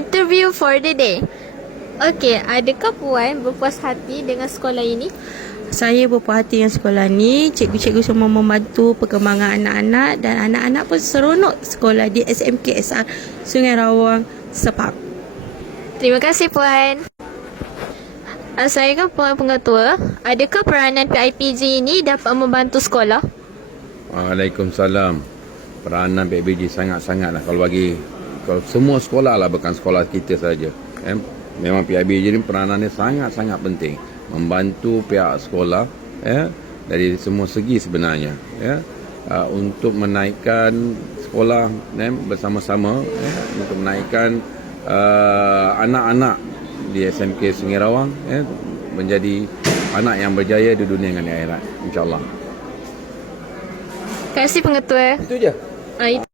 Interview for the day. Okey, adakah Puan berpuas hati dengan sekolah ini? Saya berpuas hati dengan sekolah ni. Cikgu-cikgu semua membantu perkembangan anak-anak dan anak-anak pun seronok sekolah di SMK SR Sungai Rawang Sepang. Terima kasih Puan. Assalamualaikum Puan Pengetua. Adakah peranan PIPG ini dapat membantu sekolah? Waalaikumsalam. Peranan PIBG sangat-sangatlah kalau semua sekolah lah, bukan sekolah kita saja. Memang PIBG ni peranannya sangat-sangat penting, membantu pihak sekolah dari semua segi sebenarnya, untuk menaikkan sekolah bersama-sama, untuk menaikkan anak-anak di SMK Sungai Rawang menjadi anak yang berjaya di dunia dan di akhirat, insya-Allah. Terima kasih Pengetua. Itu je. Itu